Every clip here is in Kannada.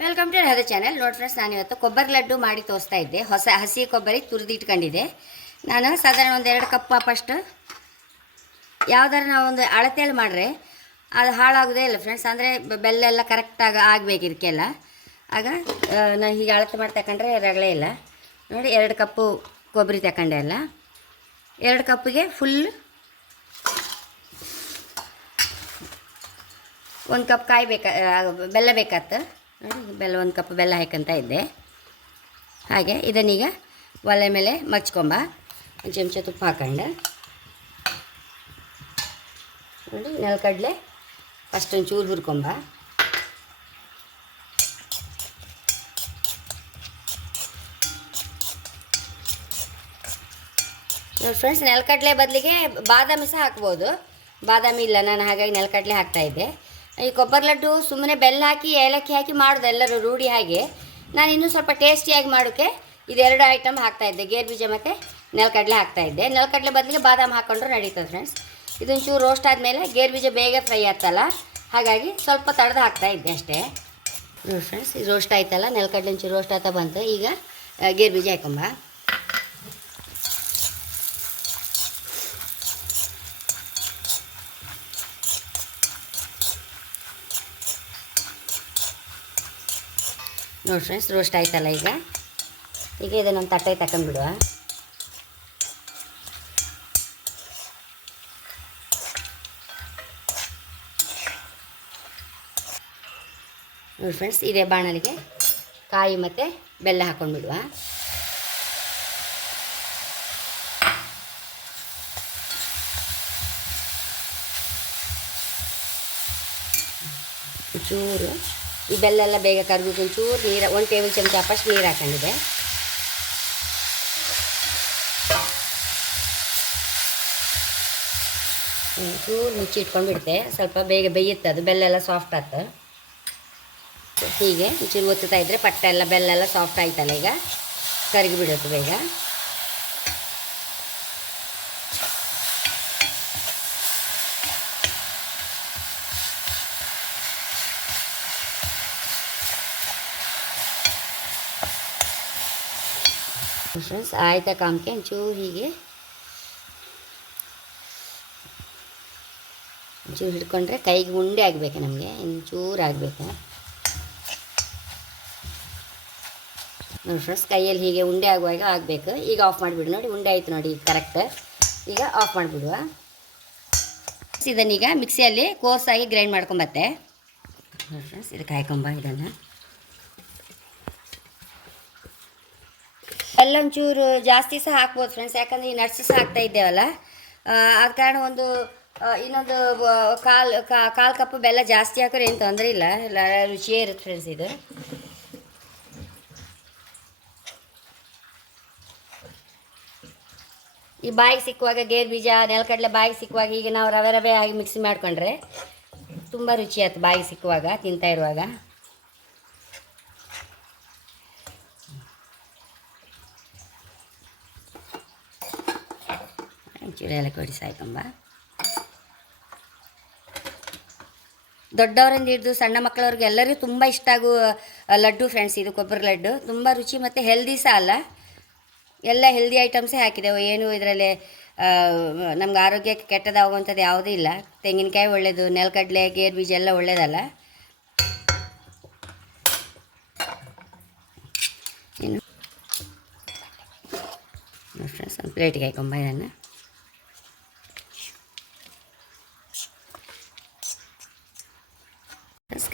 Welcome to another channel. ನೋಡಿ ಫ್ರೆಂಡ್ಸ್, ನಾನು ಇವತ್ತು ಕೊಬ್ಬರಿ ಲಡ್ಡು ಮಾಡಿ ತೋರಿಸ್ತಾ ಇದ್ದೆ. ಹಸಿ ಕೊಬ್ಬರಿ ತುರಿದಿಟ್ಕೊಂಡಿದ್ದೆ. ನಾನು ಸಾಧಾರಣ ಒಂದು 2 ಕಪ್ ಫಸ್ಟ್ ಯಾವ್ದಾರು ನಾವು ಒಂದು ಅಳತೆಯಲ್ಲಿ ಮಾಡ್ರೆ ಅದು ಹಾಳಾಗೋದೇ ಇಲ್ಲ ಫ್ರೆಂಡ್ಸ್. ಅಂದರೆ ಬೆಲ್ಲ ಎಲ್ಲ ಕರೆಕ್ಟಾಗಿ ಆಗಬೇಕು ಇದಕ್ಕೆಲ್ಲ. ಆಗ ನಾನು ಹೀಗೆ ಅಳತೆ ಮಾಡಿ ತಗೊಂಡ್ರೆ ರಗಳೆ ಇಲ್ಲ. ನೋಡಿ 2 ಕಪ್ಪು ಕೊಬ್ಬರಿ ತಗೊಂಡೆ ಅಲ್ಲ, 2 ಕಪ್ಪಿಗೆ ಫುಲ್ 1 ಕಪ್ ಬೆಲ್ಲ ಬೇಕಾಯ್ತು. ನೋಡಿ, ಬೆಲ್ಲ 1 ಕಪ್ ಬೆಲ್ಲ ಹಾಕಂತ ಇದ್ದೆ. ಹಾಗೆ ಇದನ್ನೀಗ ಒಲೆ ಮೇಲೆ ಮಚ್ಕೊಂಬ, ಒಂದು ಚಮಚ ತುಪ್ಪ ಹಾಕೊಂಡೆ. ನೋಡಿ, ನೆಲಗಡಲೆ ಫಸ್ಟ್ ಒಂಚೂರು ಹುರ್ಕೊಂಬ. ನೋಡಿ ಫ್ರೆಂಡ್ಸ್, ನೆಲಗಡಲೆ ಬದಲಿಗೆ ಬಾದಾಮಿ ಸಹ ಹಾಕ್ಬೋದು. ಬಾದಾಮಿ ಇಲ್ಲ, ನಾನು ಹಾಗಾಗಿ ನೆಲಗಡಲೆ ಹಾಕ್ತಾಯಿದ್ದೆ. ಈ ಕೊಬ್ಬರಿ ಲಡ್ಡು ಸುಮ್ಮನೆ ಬೆಲ್ಲ ಹಾಕಿ ಏಲಕ್ಕಿ ಹಾಕಿ ಮಾಡೋದು ಎಲ್ಲರೂ ರೂಢಿ. ಹಾಗೆ ನಾನು ಇನ್ನೂ ಸ್ವಲ್ಪ ಟೇಸ್ಟಿಯಾಗಿ ಮಾಡೋಕ್ಕೆ ಇದೆರಡು ಐಟಮ್ ಹಾಕ್ತಾಯಿದ್ದೆ, ಗೇರುಬೀಜ ಮತ್ತು ನೆಲಗಡಲೆ ಹಾಕ್ತಾಯಿದ್ದೆ. ನೆಲಗಡಲೆ ಬದಲಿಗೆ ಬಾದಾಮಿ ಹಾಕ್ಕೊಂಡ್ರು ನಡೀತದೆ ಫ್ರೆಂಡ್ಸ್. ಇದೊಂಚೂರು ರೋಸ್ಟ್ ಆದಮೇಲೆ ಗೇರುಬೀಜ ಬೇಗ ಫ್ರೈ ಆಗ್ತಲ್ಲ, ಹಾಗಾಗಿ ಸ್ವಲ್ಪ ತಡೆದು ಹಾಕ್ತಾಯಿದ್ದೆ ಅಷ್ಟೇ. ನೋಡಿ ಫ್ರೆಂಡ್ಸ್, ಇದು ರೋಸ್ಟ್ ಆಯ್ತಲ್ಲ, ನೆಲಗಡಲೆ ಒಂಚೂರು ರೋಸ್ಟ್ ಆಗ್ತಾ ಬಂತು. ಈಗ ಗೇರುಬೀಜ ಹಾಕೊಂಬ. ನೋಡಿ ಫ್ರೆಂಡ್ಸ್, ರೋಸ್ಟ್ ಆಯ್ತಲ್ಲ. ಈಗ ಇದನ್ನೊಂದು ತಟ್ಟೆ ತಗೊಂಡ್ಬಿಡುವ. ನೋಡಿ ಫ್ರೆಂಡ್ಸ್, ಇದೇ ಬಾಣಲಿಗೆ ಕಾಯಿ ಮತ್ತು ಬೆಲ್ಲ ಹಾಕ್ಕೊಂಡ್ಬಿಡುವ. ಚೂರು ಈ ಬೆಲ್ಲ ಎಲ್ಲ ಬೇಗ ಕರಗೋದು. ಒಂಚೂರು ನೀರು, 1 ಟೇಬಲ್ ಚಮಚ ಫಸ್ಟ್ ನೀರು ಹಾಕೊಂಡಿದೆ. ಚೂರು ಮುಚ್ಚಿಟ್ಕೊಂಡು ಬಿಡ್ತೆ, ಸ್ವಲ್ಪ ಬೇಗ ಬೇಯುತ್ತೆ. ಅದು ಬೆಲ್ಲ ಎಲ್ಲ ಸಾಫ್ಟ್ ಆಗ್ತದೆ. ಹೀಗೆ ಒಂಚೂರು ಒತ್ತುತ್ತಾ ಇದ್ದರೆ ಪಟ್ಟ ಎಲ್ಲ ಬೆಲ್ಲ ಎಲ್ಲ ಸಾಫ್ಟ್ ಆಯ್ತಲ್ಲ, ಈಗ ಕರಗಿ ಬಿಡುತ್ತೆ ಬೇಗ. ಫ್ರೆಂಡ್ಸ್, ಆಯ್ತಾ ಕಾಮಕ್ಕೆ ಒಂಚೂರು ಹೀಗೆ ಒಂಚೂರು ಹಿಡ್ಕೊಂಡ್ರೆ ಕೈಗೆ ಉಂಡೆ ಆಗಬೇಕು. ನಮಗೆ ಒಂಚೂರು ಆಗಬೇಕು. ನೋಡಿ ಫ್ರೆಂಡ್ಸ್, ಕೈಯಲ್ಲಿ ಹೀಗೆ ಉಂಡೆ ಆಗುವಾಗ ಆಗಬೇಕು. ಈಗ ಆಫ್ ಮಾಡಿಬಿಡು. ನೋಡಿ, ಉಂಡೆ ಆಯಿತು ನೋಡಿ, ಕರೆಕ್ಟ್. ಈಗ ಆಫ್ ಮಾಡಿಬಿಡುವ. ಇದನ್ನೀಗ ಮಿಕ್ಸಿಯಲ್ಲಿ ಕೋರ್ಸಾಗಿ ಗ್ರೈಂಡ್ ಮಾಡ್ಕೊಂಬತ್ತೆ. ನೋಡಿ ಫ್ರೆಂಡ್ಸ್, ಇದಕ್ಕೆ ಹಾಕೊಂಬ. ಇದನ್ನು ಎಲ್ಲ ಒಂಚೂರು ಜಾಸ್ತಿ ಸಹ ಹಾಕ್ಬೋದು ಫ್ರೆಂಡ್ಸ್, ಯಾಕಂದರೆ ಈ ನಟ್ಸ್ ಸಹ ಹಾಕ್ತಾ ಇದ್ದೇವಲ್ಲ, ಆದ ಕಾರಣ ಇನ್ನೊಂದು ಕಾಲು ಕಪ್ ಬೆಲ್ಲ ಜಾಸ್ತಿ ಹಾಕೋರು ಏನು ತೊಂದರೆ ಇಲ್ಲ, ರುಚಿಯೇ ಇರುತ್ತೆ ಫ್ರೆಂಡ್ಸ್. ಇದು ಈ ಬಾಯಿಗೆ ಸಿಕ್ಕುವಾಗ ಗೇರುಬೀಜ ನೆಲಗಡಲೆ ಬಾಯಿಗೆ ಸಿಕ್ಕುವಾಗ ಈಗ ನಾವು ರವೆ ಆಗಿ ಮಿಕ್ಸಿ ಮಾಡಿಕೊಂಡ್ರೆ ತುಂಬ ರುಚಿ ಆಯ್ತು ಬಾಯಿಗೆ ಸಿಕ್ಕುವಾಗ, ತಿಂತಾ ಇರುವಾಗ. ಒಂಚೂರು ಏಲಕ್ಕಿ ಹೊಡಿ ಸಾಯ್ಕೊಂಬ. ದೊಡ್ಡವರಿಂದ ಹಿಡಿದು ಸಣ್ಣ ಮಕ್ಕಳವ್ರಿಗೆ ಎಲ್ಲರಿಗೂ ತುಂಬ ಇಷ್ಟ ಆಗುವ ಲಡ್ಡು ಫ್ರೆಂಡ್ಸ್ ಇದು. ಕೊಬ್ಬರಿ ಲಡ್ಡು ತುಂಬ ರುಚಿ ಮತ್ತು ಹೆಲ್ದಿ ಸಹ ಅಲ್ಲ. ಎಲ್ಲ ಹೆಲ್ದಿ ಐಟಮ್ಸೇ ಹಾಕಿದೆವು. ಏನು ಇದರಲ್ಲಿ ನಮ್ಗೆ ಆರೋಗ್ಯಕ್ಕೆ ಕೆಟ್ಟದಾಗುವಂಥದ್ದು ಯಾವುದೂ ಇಲ್ಲ. ತೆಂಗಿನಕಾಯಿ ಒಳ್ಳೆಯದು, ನೆಲಗಡಲೆ ಗೇರುಬೀಜ ಎಲ್ಲ ಒಳ್ಳೆಯದಲ್ಲ. ಇನ್ನು ಫ್ರೆಂಡ್ಸ್, ಒಂದು ಪ್ಲೇಟಿಗೆ ಹಾಕೊಂಬ. ಇದನ್ನು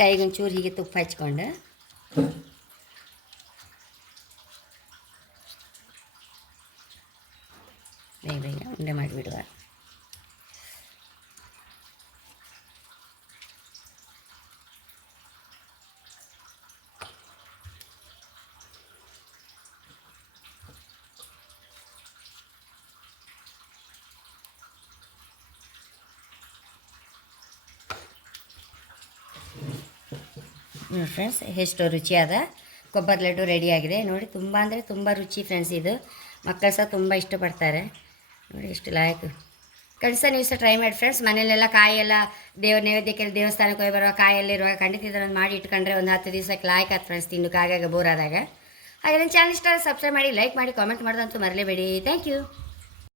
ಕೈಗೆ ಒಂಚೂರು ಹೀಗೆ ತುಪ್ಪ ಹಚ್ಕೊಂಡು ಬೇಗ ಉಂಡೆ ಮಾಡಿಬಿಡುವ. ನೋಡಿ ಫ್ರೆಂಡ್ಸ್, ಎಷ್ಟು ರುಚಿಯಾದ ಕೊಬ್ಬರಿ ಲಡ್ಡು ರೆಡಿಯಾಗಿದೆ. ನೋಡಿ, ತುಂಬ ಅಂದರೆ ತುಂಬ ರುಚಿ ಫ್ರೆಂಡ್ಸ್. ಇದು ಮಕ್ಕಳು ಸಹ ತುಂಬ ಇಷ್ಟಪಡ್ತಾರೆ. ನೋಡಿ ಎಷ್ಟು ಲಾಯಕ್ ಖಂಡಿತ ನೀವು ಸಹ ಟ್ರೈ ಮಾಡಿ ಫ್ರೆಂಡ್ಸ್. ಮನೇಲೆಲ್ಲ ಕಾಯೆಲ್ಲ ದೇವ್ರ ನೈವೇದ್ಯಕ್ಕೆ ದೇವಸ್ಥಾನಕ್ಕೆ ಹೋಗಿ ಬರೋ ಕಾಯಲ್ಲಿರುವಾಗ ಖಂಡಿತ ಇದನ್ನು ಮಾಡಿ ಇಟ್ಕೊಂಡ್ರೆ ಒಂದು 10 ದಿವಸಕ್ಕೆ ಲಾಯ್ಕಾತ್ ಫ್ರೆಂಡ್ಸ್, ತಿನ್ನೋಕೆ ಆಗಾಗ ಬೋರ್ ಆದಾಗ. ಹಾಗೆ ನನ್ನ ಚಾನಲ್ ಇಷ್ಟ ಸಬ್ಸ್ಕ್ರೈಬ್ ಮಾಡಿ, ಲೈಕ್ ಮಾಡಿ, ಕಾಮೆಂಟ್ ಮಾಡೋದಂತೂ ಮರಲೇಬೇಡಿ. Thank you.